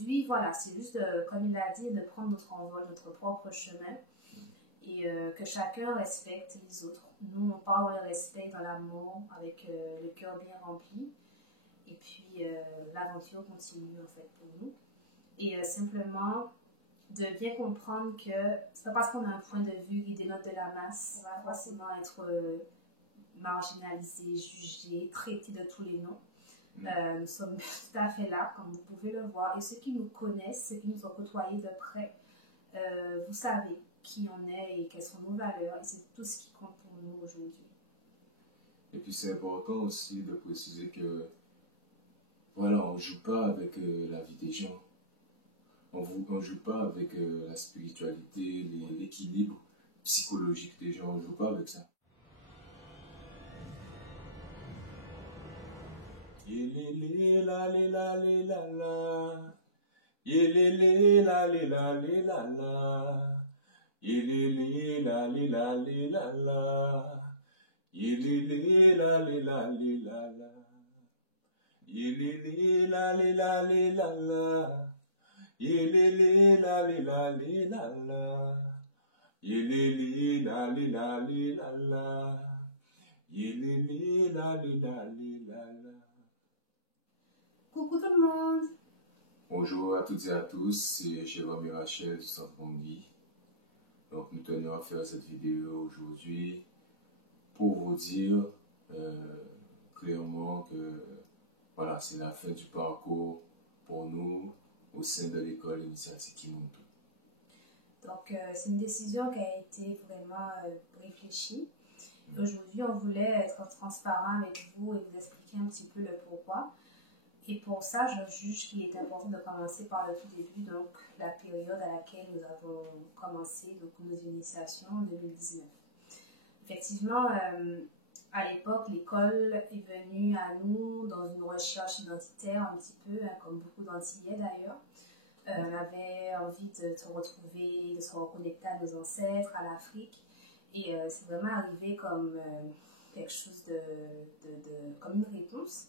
aujourd'hui, voilà, c'est juste, comme il l'a dit, de prendre notre envol, notre propre chemin et que chacun respecte les autres. Nous, on parle de respect dans l'amour avec le cœur bien rempli et puis l'aventure continue en fait pour nous. Et simplement de bien comprendre que c'est pas parce qu'on a un point de vue qui dénote de la masse, on va forcément être marginalisé, jugé, traité de tous les noms. Nous sommes tout à fait là, comme vous pouvez le voir. Et ceux qui nous connaissent, ceux qui nous ont côtoyés de près, vous savez qui on est et quelles sont nos valeurs. Et c'est tout ce qui compte pour nous aujourd'hui. Et puis c'est important aussi de préciser que, voilà, on ne joue pas avec la vie des gens. On ne joue pas avec la spiritualité, l'équilibre psychologique des gens. On ne joue pas avec ça. Yélélé la lé la lé la la. Yélélé la lé la lé la la. Yélélé la lé la lé la la. Yélélé la lé la lé la la. Yélélé la lé la lé la la. Yélélé la lé la lé la la. Yélélé la lé la lé la la. Yélélé la lé la lé la la. Coucou tout le monde! Bonjour à toutes et à tous, c'est Jérôme et Rachel du Centre Bondy. Donc nous tenions à faire cette vidéo aujourd'hui pour vous dire clairement que voilà, c'est la fin du parcours pour nous au sein de l'école initiatique Kimuntu. Donc c'est une décision qui a été vraiment réfléchie. Aujourd'hui, on voulait être transparent avec vous et vous expliquer un petit peu le pourquoi. Et pour ça, je juge qu'il est important de commencer par le tout début, donc la période à laquelle nous avons commencé donc, nos initiations en 2019. Effectivement, à l'époque, l'école est venue à nous dans une recherche identitaire un petit peu, hein, comme beaucoup d'Antillais d'ailleurs. On avait envie de se retrouver, de se reconnecter à nos ancêtres, à l'Afrique. Et c'est vraiment arrivé comme quelque chose comme une réponse.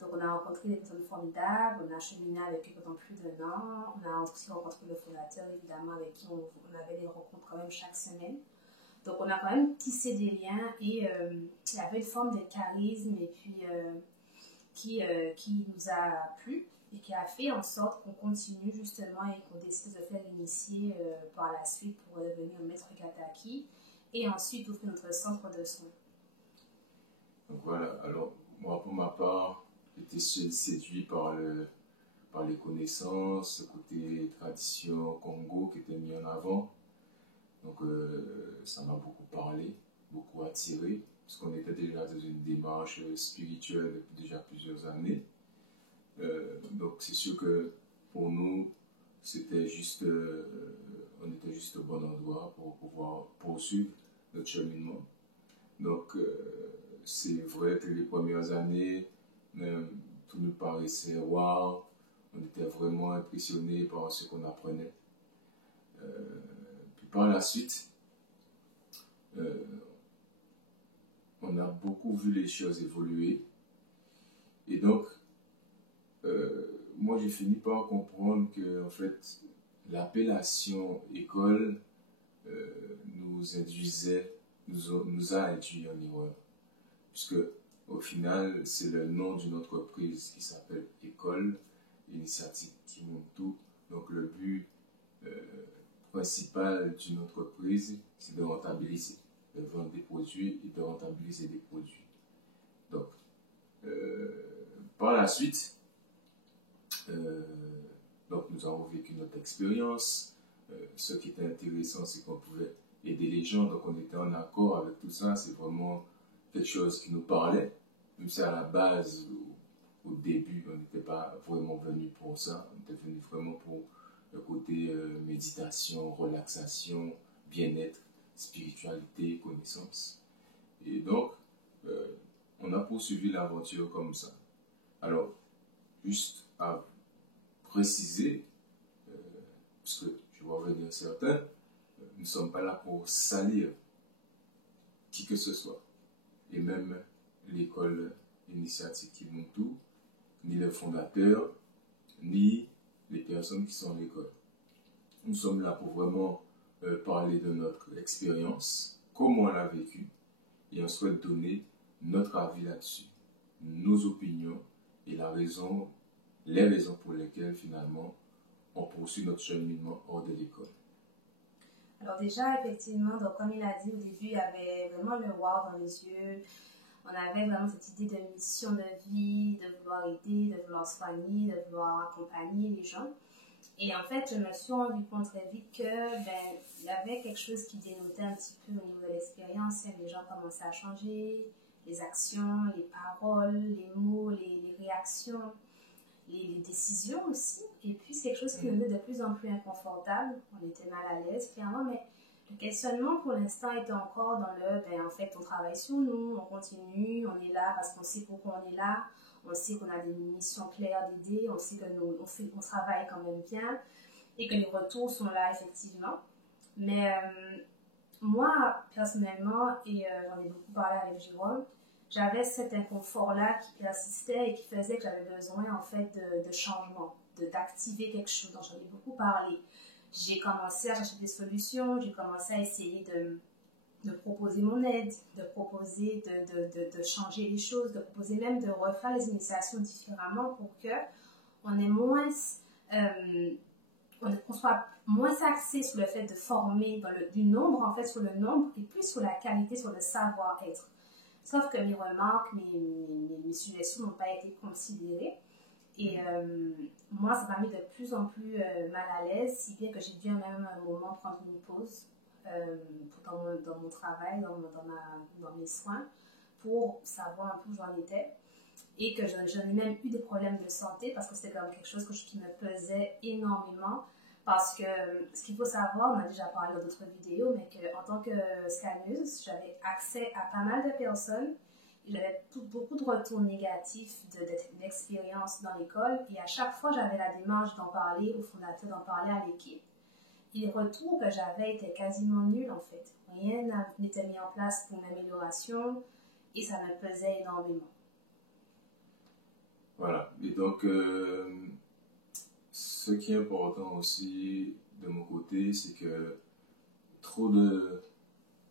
Donc, on a rencontré des personnes formidables, on a cheminé avec eux pendant plus d'1 an. On a aussi rencontré le fondateur, évidemment, avec qui on avait des rencontres quand même chaque semaine. Donc, on a quand même tissé des liens et il y avait une forme de charisme et puis qui nous a plu et qui a fait en sorte qu'on continue justement et qu'on décide de faire l'initié par la suite pour devenir maître Kataki et ensuite ouvrir notre centre de soins. Donc voilà, alors moi pour ma part, j'étais séduit par les connaissances, ce côté tradition Congo qui était mis en avant. Donc ça m'a beaucoup parlé, beaucoup attiré, puisqu'on était déjà dans une démarche spirituelle depuis déjà plusieurs années. Donc c'est sûr que pour nous, c'était juste, on était juste au bon endroit pour pouvoir poursuivre notre cheminement. Donc c'est vrai que les premières années, tout nous paraissait waouh, on était vraiment impressionnés par ce qu'on apprenait. Puis par la suite, on a beaucoup vu les choses évoluer. Et donc, moi j'ai fini par comprendre que en fait, l'appellation école nous induisait, nous a induit en erreur. Puisque au final, c'est le nom d'une entreprise qui s'appelle École Initiatique Kimuntu. Donc le but principal d'une entreprise, c'est de rentabiliser, de vendre des produits et de rentabiliser des produits. Donc, par la suite, donc nous avons vécu notre expérience. Ce qui était intéressant, c'est qu'on pouvait aider les gens, donc on était en accord avec tout ça. C'est vraiment quelque chose qui nous parlait, même si à la base, au début, on n'était pas vraiment venu pour ça. On était venu vraiment pour le côté méditation, relaxation, bien-être, spiritualité, connaissance. Et donc, on a poursuivi l'aventure comme ça. Alors, juste à préciser, puisque je vais revenir certains, nous ne sommes pas là pour salir qui que ce soit. Et même l'école initiatique Kimuntu, ni le fondateur, ni les personnes qui sont à l'école. Nous sommes là pour vraiment parler de notre expérience, comment on l'a vécu, et on souhaite donner notre avis là-dessus, nos opinions et les raisons pour lesquelles finalement on poursuit notre cheminement hors de l'école. Alors déjà, effectivement, donc comme il a dit au début, il y avait vraiment le wow dans les yeux. On avait vraiment cette idée de mission de vie, de vouloir aider, de vouloir soigner, de vouloir accompagner les gens. Et en fait, je me suis rendu compte très vite que il y avait quelque chose qui dénotait un petit peu au niveau de l'expérience. Les gens commençaient à changer, les actions, les paroles, les mots, les réactions, les décisions aussi. Et puis, c'est quelque chose qui devenait de plus en plus inconfortable. On était mal à l'aise, clairement, mais le questionnement pour l'instant était encore dans en fait, on travaille sur nous, on continue, on est là parce qu'on sait pourquoi on est là. On sait qu'on a des missions claires d'aider, on sait qu'on travaille quand même bien et que les retours sont là effectivement. Mais moi, personnellement, et j'en ai beaucoup parlé avec Jérôme, j'avais cet inconfort-là qui persistait et qui faisait que j'avais besoin en fait de changement, d'activer quelque chose dont j'en ai beaucoup parlé. J'ai commencé à chercher des solutions, j'ai commencé à essayer de proposer mon aide, de proposer de changer les choses, de proposer même de refaire les initiations différemment pour qu'on ait moins, on soit moins axé sur le fait de former du nombre, en fait, sur le nombre et plus sur la qualité, sur le savoir-être. Sauf que mes remarques, mes suggestions n'ont pas été considérées. Et moi, ça m'a mis de plus en plus mal à l'aise, si bien que j'ai dû même à un moment prendre une pause dans mon travail, dans mes soins, pour savoir un peu où j'en étais. Et que j'en ai même eu des problèmes de santé parce que c'était quand même quelque chose qui me pesait énormément. Parce que ce qu'il faut savoir, on a déjà parlé dans d'autres vidéos, mais qu'en tant que scanneuse, j'avais accès à pas mal de personnes. J'avais beaucoup de retours négatifs d'expérience dans l'école. Et à chaque fois, j'avais la démarche d'en parler au fondateur, d'en parler à l'équipe. Et les retours que j'avais étaient quasiment nuls en fait. Rien n'était mis en place pour une amélioration et ça me pesait énormément. Voilà. Et donc, ce qui est important aussi de mon côté, c'est que trop de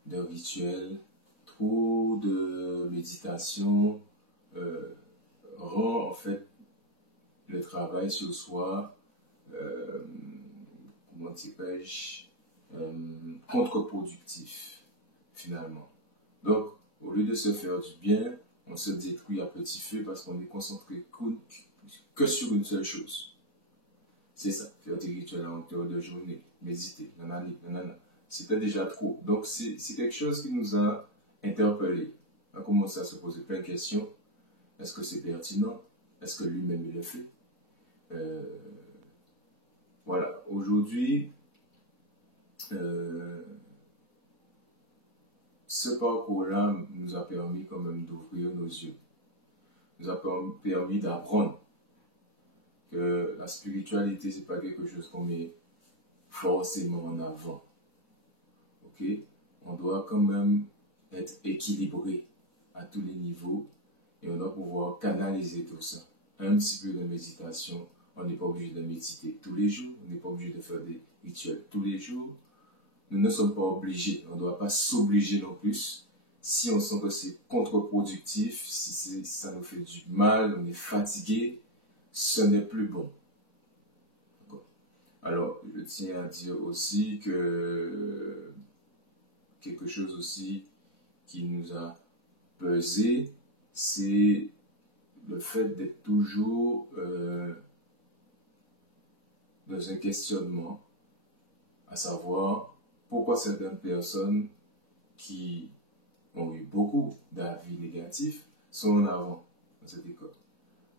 rituels, trop de méditation rend en fait le travail sur soi, comment dirais-je, contre-productif finalement. Donc, au lieu de se faire du bien, on se détruit à petit feu parce qu'on est concentré que sur une seule chose. C'est ça, faire des rituels à longueur de journée, méditer, nanana. C'était déjà trop. Donc, c'est quelque chose qui nous a interpellés. On a commencé à se poser plein de questions. Est-ce que c'est pertinent? Est-ce que lui-même il le fait? Voilà. Aujourd'hui, ce parcours-là nous a permis quand même d'ouvrir nos yeux. Nous a permis d'apprendre que la spiritualité, c'est pas quelque chose qu'on met forcément en avant. Ok? On doit quand même être équilibré à tous les niveaux et on doit pouvoir canaliser tout ça. Un petit peu de méditation, on n'est pas obligé de méditer tous les jours, on n'est pas obligé de faire des rituels tous les jours. Nous ne sommes pas obligés, on ne doit pas s'obliger non plus. Si on sent que c'est contre-productif, si ça nous fait du mal, on est fatigué, ce n'est plus bon. Alors, je tiens à dire aussi que quelque chose aussi qui nous a pesé, c'est le fait d'être toujours dans un questionnement, à savoir pourquoi certaines personnes qui ont eu beaucoup d'avis négatifs sont en avant dans cette école.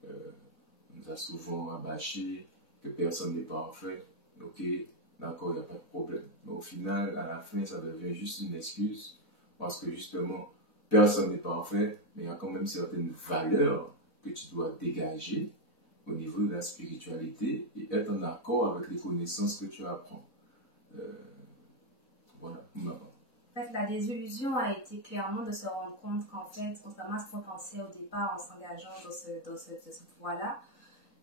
On nous a souvent rabâché que personne n'est parfait. Ok, d'accord, il n'y a pas de problème. Mais au final, à la fin, ça devient juste une excuse parce que justement, personne n'est parfait, mais il y a quand même certaines valeurs que tu dois dégager au niveau de la spiritualité et être en accord avec les connaissances que tu apprends. Voilà. En fait, la désillusion a été clairement de se rendre compte qu'en fait, contrairement à ce qu'on pensait au départ en s'engageant dans cette voie-là,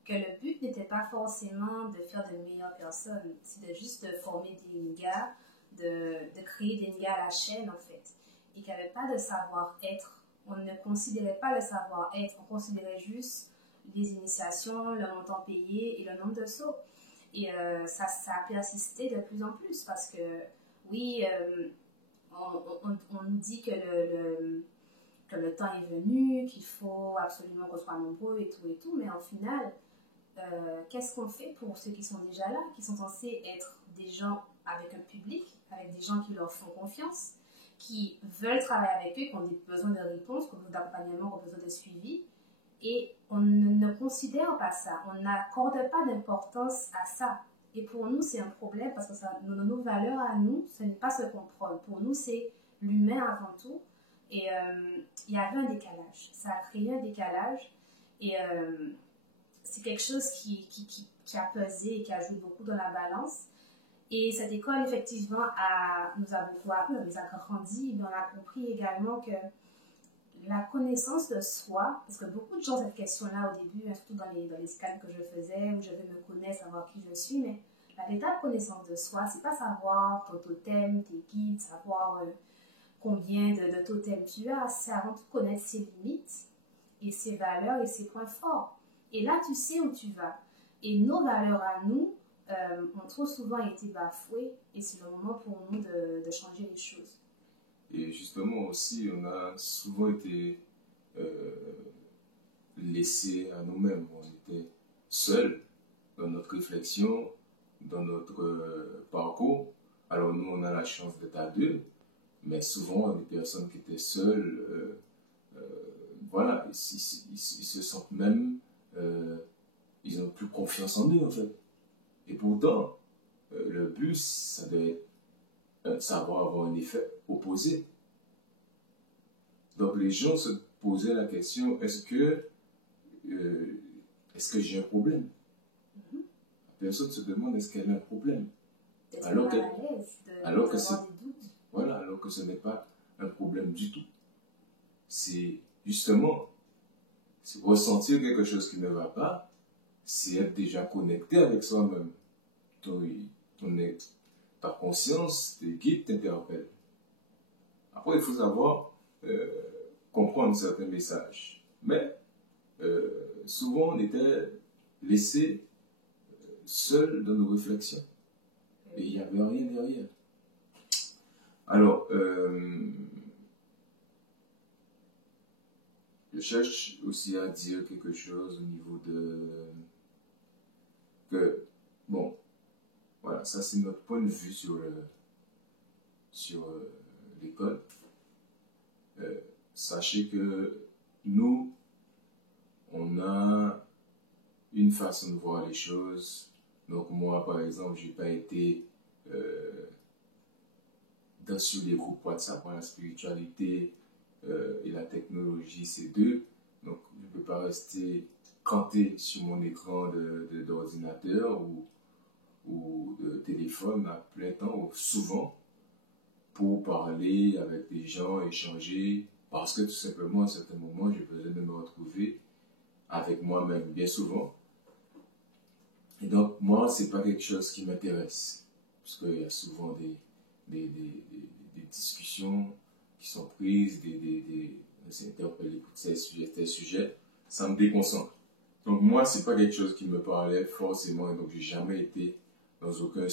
que le but n'était pas forcément de faire de meilleures personnes, c'est de juste de former des niggas, de créer des niggas à la chaîne en fait, et qu'il n'y avait pas de savoir-être. On ne considérait pas le savoir-être, on considérait juste les initiations, le montant payé et le nombre de sauts. Et ça a persisté de plus en plus parce que oui, on nous dit que le temps est venu, qu'il faut absolument qu'on soit nombreux et tout, mais au final, qu'est-ce qu'on fait pour ceux qui sont déjà là, qui sont censés être des gens avec un public, avec des gens qui leur font confiance, qui veulent travailler avec eux, qui ont besoin de réponses, qui ont besoin d'accompagnement, qui ont besoin de suivi, et on ne considère pas ça, on n'accorde pas d'importance à ça. Et pour nous, c'est un problème parce que nos valeurs à nous, ce n'est pas ce qu'on prône. Pour nous, c'est l'humain avant tout. Et il y avait un décalage. Ça a créé un décalage. Et c'est quelque chose qui a pesé et qui a joué beaucoup dans la balance. Et cette école, effectivement, nous a beaucoup appris, nous a grandi, mais on a compris également que la connaissance de soi, parce que beaucoup de gens ont cette question-là au début, surtout dans les scans que je faisais, où je veux me connaître, savoir qui je suis, mais la véritable connaissance de soi, c'est pas savoir ton totem, tes guides, savoir combien de totems tu as, c'est avant tout connaître ses limites et ses valeurs et ses points forts. Et là, tu sais où tu vas. Et nos valeurs à nous ont trop souvent été bafouées et c'est le moment pour nous de changer les choses. Et justement aussi, on a souvent été laissés à nous-mêmes. On était seuls dans notre réflexion, dans notre parcours. Alors nous, on a la chance d'être à deux, mais souvent, les personnes qui étaient seules, voilà, ils se sentent même, ils n'ont plus confiance en eux en fait. Et pourtant, le but, ça doit être savoir avoir un effet opposé. Donc les gens se posaient la question, est-ce que j'ai un problème? La personne se demande, est-ce qu'elle a un problème? Alors que ce n'est pas un problème du tout. C'est justement ressentir quelque chose qui ne va pas, c'est être déjà connecté avec soi-même. Ta conscience, tes guides t'interpellent. Après, il faut savoir comprendre certains messages. Mais souvent, on était laissé seul dans nos réflexions. Et il n'y avait rien derrière. Alors, je cherche aussi à dire quelque chose au niveau bon, voilà, ça c'est notre point de vue sur l'école. Sachez que nous, on a une façon de voir les choses. Donc moi, par exemple, je n'ai pas été sur les groupes WhatsApp, la spiritualité et la technologie, c'est deux. Donc je ne peux pas rester canté sur mon écran d'ordinateur ou de téléphone à plein temps, ou souvent, pour parler avec des gens, échanger, parce que tout simplement, à un certain moment, j'ai besoin de me retrouver avec moi-même, bien souvent. Et donc, moi, c'est pas quelque chose qui m'intéresse, parce qu'il y a souvent des discussions qui sont prises, on s'est interpellé pour tel sujet, ça me déconcentre. Donc, moi, c'est pas quelque chose qui me parlait forcément, et donc j'ai jamais été dans aucun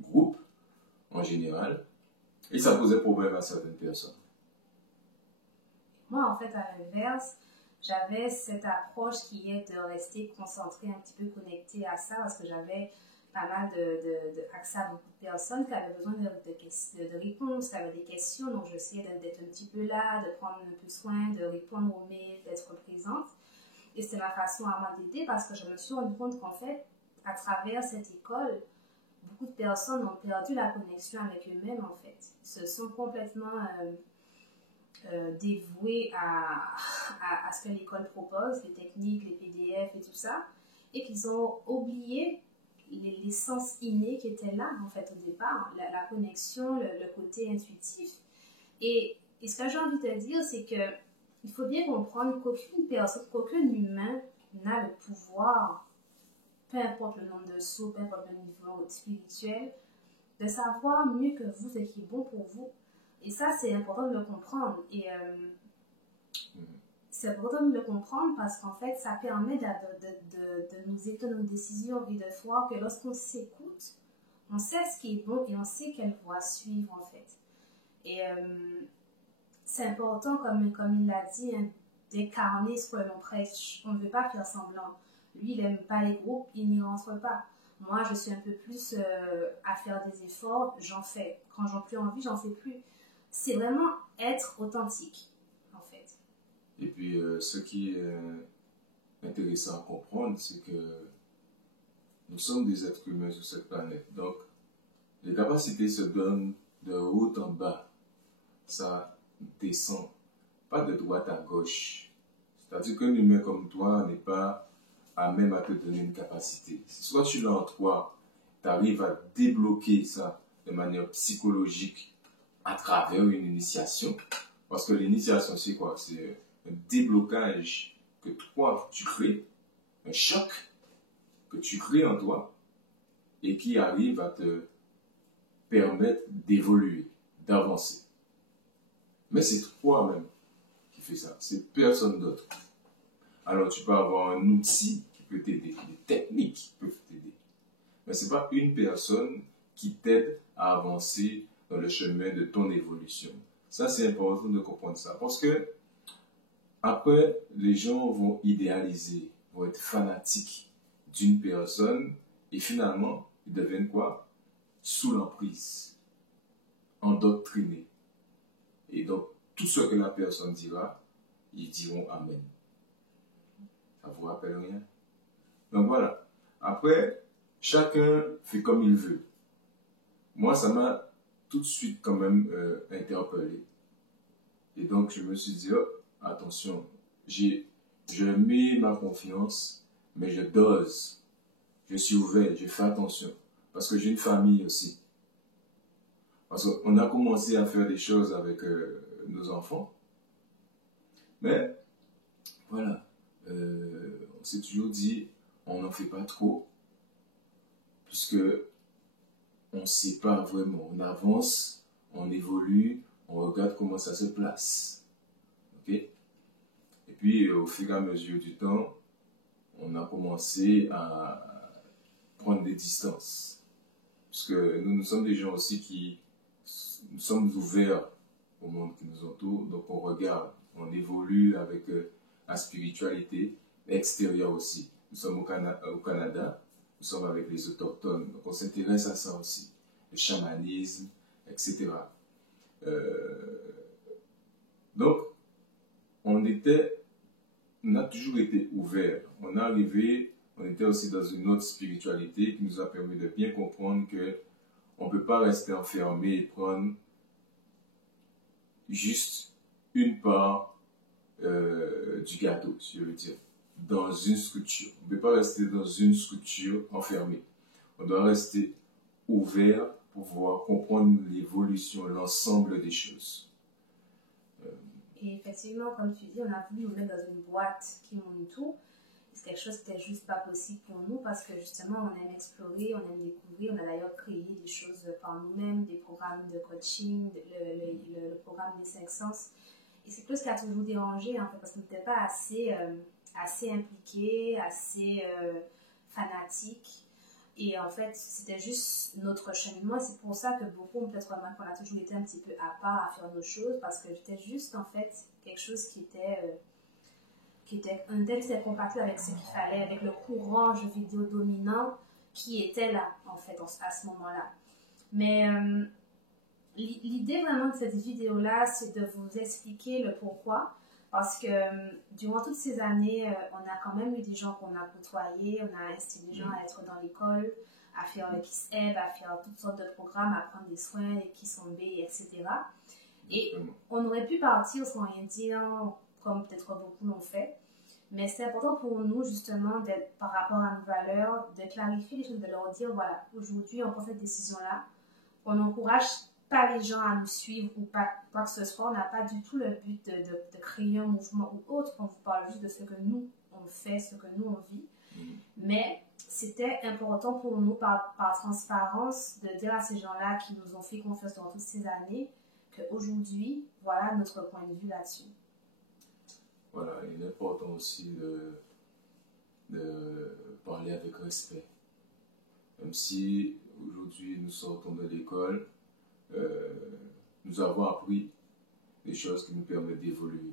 groupe, en général, et ça posait problème à certaines personnes. Moi, en fait, à l'inverse, j'avais cette approche qui est de rester concentrée, un petit peu connectée à ça, parce que j'avais pas mal accès à beaucoup de personnes qui avaient besoin de réponses, qui avaient des questions, donc j'essayais d'être un petit peu là, de prendre un peu soin, de répondre aux mails, d'être présente. Et c'était ma façon à moi d'aider, parce que je me suis rendu compte qu'en fait, à travers cette école, beaucoup de personnes ont perdu la connexion avec eux-mêmes, en fait. Ils se sont complètement dévoués à ce que l'école propose, les techniques, les PDF et tout ça, et qu'ils ont oublié l'essence innée qui était là, en fait, au départ, la connexion, le côté intuitif. Et ce que j'ai envie de te dire, c'est que il faut bien comprendre qu'aucune personne, qu'aucun humain on a le pouvoir, peu importe le nombre de sauts, peu importe le niveau spirituel, de savoir mieux que vous ce qui est bon pour vous. Et ça, c'est important de le comprendre. Et c'est important de le comprendre parce qu'en fait, ça permet de nous écouter nos décisions et de voir que lorsqu'on s'écoute, on sait ce qui est bon et on sait quelle voie suivre en fait. Et c'est important, comme il l'a dit, hein, d'incarner ce que l'on prêche. On ne veut pas faire semblant. Lui, il n'aime pas les groupes, il n'y rentre pas. Moi, je suis un peu plus à faire des efforts, j'en fais. Quand j'en ai plus envie, j'en fais plus. C'est vraiment être authentique, en fait. Et puis, ce qui est intéressant à comprendre, c'est que nous sommes des êtres humains sur cette planète. Donc, les capacités se donnent de haut en bas. Ça descend, pas de droite à gauche. C'est-à-dire qu'un humain comme toi n'est pas à même à te donner une capacité. Soit tu l'as en toi, tu arrives à débloquer ça de manière psychologique à travers une initiation. Parce que l'initiation, c'est quoi? C'est un déblocage que toi, tu crées, un choc que tu crées en toi et qui arrive à te permettre d'évoluer, d'avancer. Mais c'est toi-même qui fais ça, c'est personne d'autre. Alors tu peux avoir un outil qui peut t'aider, des techniques qui peuvent t'aider. Mais ce n'est pas une personne qui t'aide à avancer dans le chemin de ton évolution. Ça, c'est important de comprendre ça. Parce que après, les gens vont idéaliser, vont être fanatiques d'une personne et finalement, ils deviennent quoi? Sous l'emprise, endoctrinés. Et donc, tout ce que la personne dira, ils diront Amen. Ça vous rappelle rien? Donc voilà. Après, chacun fait comme il veut. Moi, ça m'a tout de suite quand même interpellé. Et donc, je me suis dit, oh, attention, je mets ma confiance, mais je dose. Je suis ouvert, je fais attention. Parce que j'ai une famille aussi. Parce qu'on a commencé à faire des choses avec nos enfants. Mais, voilà, on s'est toujours dit, on n'en fait pas trop. Puisque on ne sait pas vraiment. On avance, on évolue, on regarde comment ça se place. Ok? Et puis, au fur et à mesure du temps, on a commencé à prendre des distances. Parce que nous sommes des gens aussi qui nous sommes ouverts au monde qui nous entoure. Donc, on regarde, on évolue avec la spiritualité extérieure aussi. Nous sommes au Canada, nous sommes avec les autochtones. Donc, on s'intéresse à ça aussi. Le chamanisme, etc. Donc, on a toujours été ouverts. On est arrivé, on était aussi dans une autre spiritualité qui nous a permis de bien comprendre que on ne peut pas rester enfermé et prendre juste une part du gâteau, si je veux dire, dans une structure. On ne peut pas rester dans une structure enfermée. On doit rester ouvert pour pouvoir comprendre l'évolution, l'ensemble des choses. Et effectivement, comme tu dis, on a voulu nous mettre dans une boîte qui monte tout. C'est quelque chose qui n'était juste pas possible pour nous parce que justement, on aime explorer, on aime découvrir. On a d'ailleurs créé des choses par nous-mêmes, des programmes de coaching, le programme des 5 sens. Et c'est quelque chose qui a toujours dérangé, en fait, parce qu'on n'était pas assez impliqués, assez fanatiques. Et en fait, c'était juste notre cheminement. C'est pour ça que beaucoup ont peut-être remarqué qu'on a toujours été un petit peu à part à faire nos choses, parce que c'était juste en fait quelque chose qui était un tel s'est compacté avec ce qu'il fallait, avec le courant jeu vidéo dominant qui était là, en fait, à ce moment-là. Mais l'idée vraiment de cette vidéo-là, c'est de vous expliquer le pourquoi. Parce que durant toutes ces années, on a quand même eu des gens qu'on a côtoyés, on a incité des gens à être dans l'école, à faire le KISS-EB, à faire toutes sortes de programmes, à prendre des soins, les KISS-OMB, etc. Et on aurait pu partir sans rien dire, comme peut-être beaucoup l'ont fait. Mais c'est important pour nous, justement, par rapport à nos valeurs, de clarifier les choses, de leur dire, voilà, aujourd'hui, on prend cette décision-là. On n'encourage pas les gens à nous suivre ou pas quoi que ce soit. On n'a pas du tout le but de créer un mouvement ou autre. On vous parle juste de ce que nous, on on fait, ce que nous on vit. Mais c'était important pour nous, par transparence, de dire à ces gens-là qui nous ont fait confiance durant toutes ces années qu'aujourd'hui, voilà notre point de vue là-dessus. Voilà, il est important aussi de parler avec respect. Même si aujourd'hui nous sortons de l'école, nous avons appris des choses qui nous permettent d'évoluer.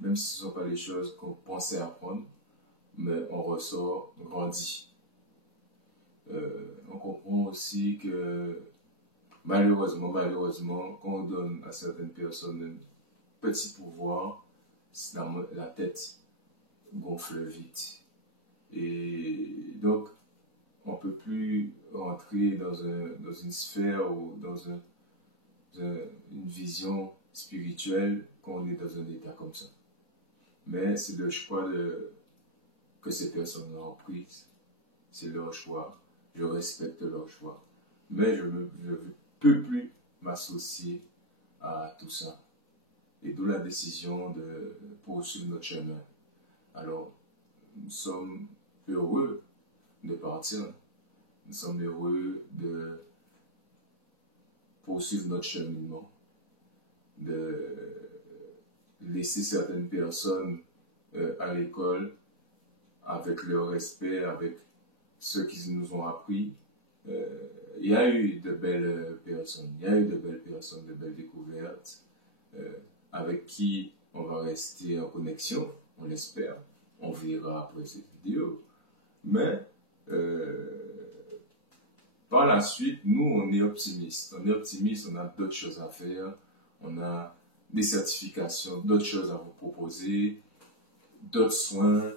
Même si ce ne sont pas les choses qu'on pensait apprendre, mais on ressort grandi. On comprend aussi que malheureusement, quand on donne à certaines personnes un petit pouvoir, la tête gonfle vite. Et donc, on ne peut plus rentrer dans une sphère ou dans une vision spirituelle quand on est dans un état comme ça. Mais c'est le choix que ces personnes ont pris. C'est leur choix. Je respecte leur choix. Mais je ne peux plus m'associer à tout ça. Et d'où la décision de poursuivre notre chemin. Alors, nous sommes heureux de partir. Nous sommes heureux de poursuivre notre cheminement. De laisser certaines personnes à l'école avec leur respect, avec ce qu'ils nous ont appris. Il y a eu de belles personnes, de belles découvertes avec qui on va rester en connexion, on l'espère. On verra après cette vidéo. Mais par la suite, nous, on est optimistes. On est optimistes, on a d'autres choses à faire. On a des certifications, d'autres choses à vous proposer, d'autres soins,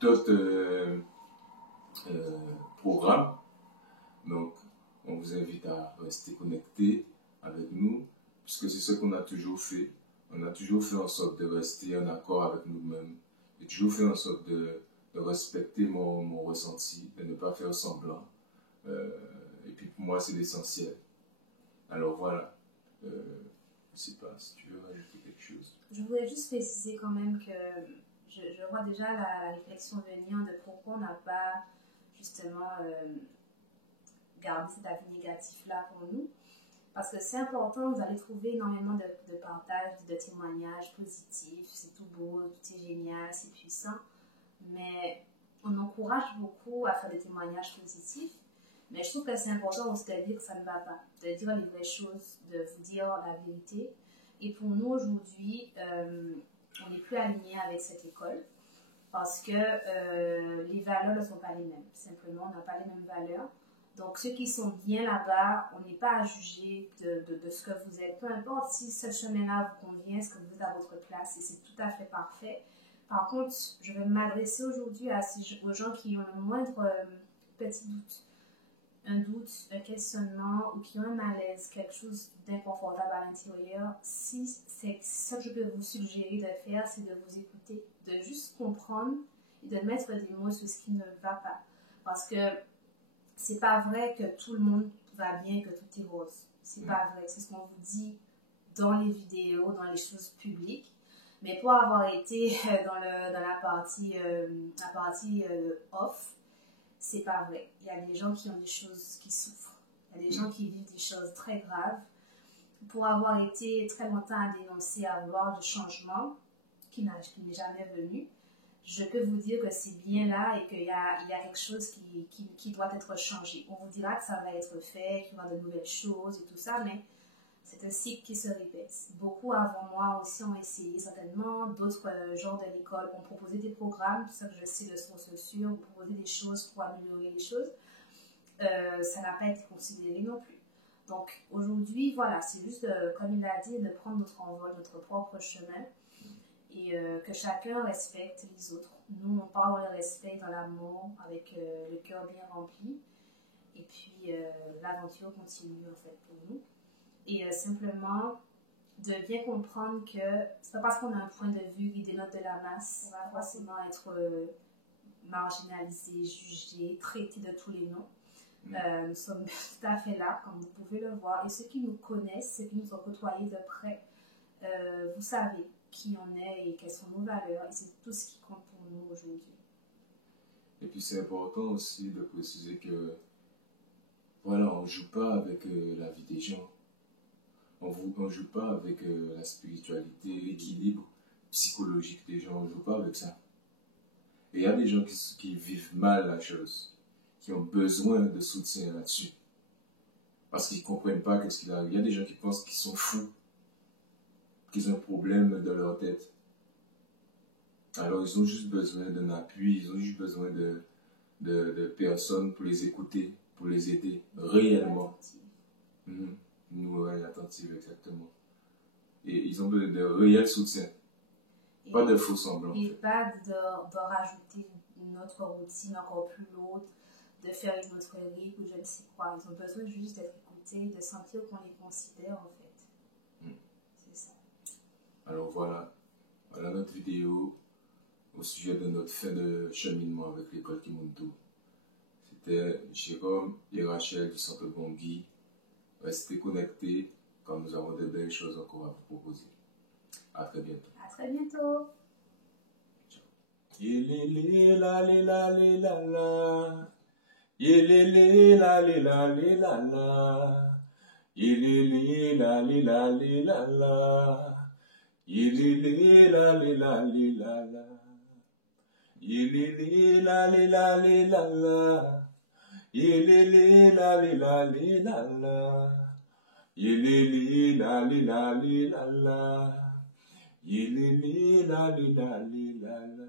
d'autres programmes. Donc, on vous invite à rester connecté avec nous, puisque c'est ce qu'on a toujours fait. On a toujours fait en sorte de rester en accord avec nous-mêmes. J'ai toujours fait en sorte de respecter mon ressenti, de ne pas faire semblant. Et puis pour moi, c'est l'essentiel. Alors voilà. Je ne sais pas si tu veux rajouter quelque chose. Je voulais juste préciser quand même que je vois déjà la réflexion venir de pourquoi on n'a pas justement gardé cet avis négatif-là pour nous. Parce que c'est important, vous allez trouver énormément de partages, de témoignages positifs, c'est tout beau, tout est génial, c'est puissant. Mais on encourage beaucoup à faire des témoignages positifs. Mais je trouve que c'est important aussi de dire que ça ne va pas, de dire les vraies choses, de vous dire la vérité. Et pour nous aujourd'hui, on n'est plus aligné avec cette école parce que les valeurs ne sont pas les mêmes. Simplement, on n'a pas les mêmes valeurs. Donc, ceux qui sont bien là-bas, on n'est pas à juger de ce que vous êtes. Peu importe si ce chemin-là vous convient, est-ce que vous êtes à votre place et c'est tout à fait parfait. Par contre, je vais m'adresser aujourd'hui aux gens qui ont le moindre petit doute. Un doute, un questionnement ou qui ont un malaise, quelque chose d'inconfortable à l'intérieur. Si c'est ça que je peux vous suggérer de faire, c'est de vous écouter, de juste comprendre et de mettre des mots sur ce qui ne va pas. Parce que c'est pas vrai que tout le monde va bien, que tout est rose. C'est pas vrai. C'est ce qu'on vous dit dans les vidéos, dans les choses publiques. Mais pour avoir été dans la partie off, c'est pas vrai. Il y a des gens qui ont des choses qui souffrent. Il y a des gens qui vivent des choses très graves. Pour avoir été très longtemps à dénoncer, à vouloir du changement qui n'est jamais venu, je peux vous dire que c'est bien là et qu'il y a quelque chose qui doit être changé. On vous dira que ça va être fait, qu'il y aura de nouvelles choses et tout ça, mais c'est un cycle qui se répète. Beaucoup avant moi aussi ont essayé certainement, d'autres gens de l'école ont proposé des programmes, ça que je sais de source sûre, ont proposé des choses pour améliorer les choses. Ça n'a pas été considéré non plus. Donc aujourd'hui, voilà, c'est juste, comme il a dit, de prendre notre envol, notre propre chemin et que chacun respecte les autres. Nous, on parle dans le respect, dans l'amour, avec le cœur bien rempli. Et puis, l'aventure continue en fait pour nous. Et simplement, de bien comprendre que c'est pas parce qu'on a un point de vue qui dénote de la masse, on va forcément être marginalisé, jugé, traité de tous les noms. Nous sommes tout à fait là, comme vous pouvez le voir. Et ceux qui nous connaissent, ceux qui nous ont côtoyés de près, vous savez qui on est et quelles sont nos valeurs. Et c'est tout ce qui compte pour nous aujourd'hui. Et puis c'est important aussi de préciser que, voilà, on ne joue pas avec la vie des gens. On ne joue pas avec la spiritualité, l'équilibre psychologique des gens. On ne joue pas avec ça. Et il y a des gens qui vivent mal la chose, qui ont besoin de soutien là-dessus. Parce qu'ils ne comprennent pas qu'est-ce qu'il arrive. Il y a des gens qui pensent qu'ils sont fous, qu'ils ont un problème dans leur tête. Alors ils ont juste besoin d'un appui, ils ont juste besoin de personnes pour les écouter, pour les aider réellement. Une oreille attentive, exactement. Et ils ont besoin de réel soutien. Pas de faux semblants. Et pas de rajouter une autre routine encore plus lourde, de faire une autre rythme ou je ne sais quoi. Ils ont besoin juste d'être écoutés, de sentir qu'on les considère en fait. C'est ça. Alors voilà notre vidéo au sujet de notre fin de cheminement avec l'école Kimuntu. C'était Jérôme et Rachel du Centre Bangui. Restez connectés quand nous avons de belles choses encore à vous proposer. À très bientôt. À très bientôt. Yelele la le la le la la. Yelele la le la le la la. Yelele la le la le la la. Yelele la le la le la la. Yelele la le la le la la. Yelele la le la le la la. Yelele la le la le la la. Yelele la le la le la la.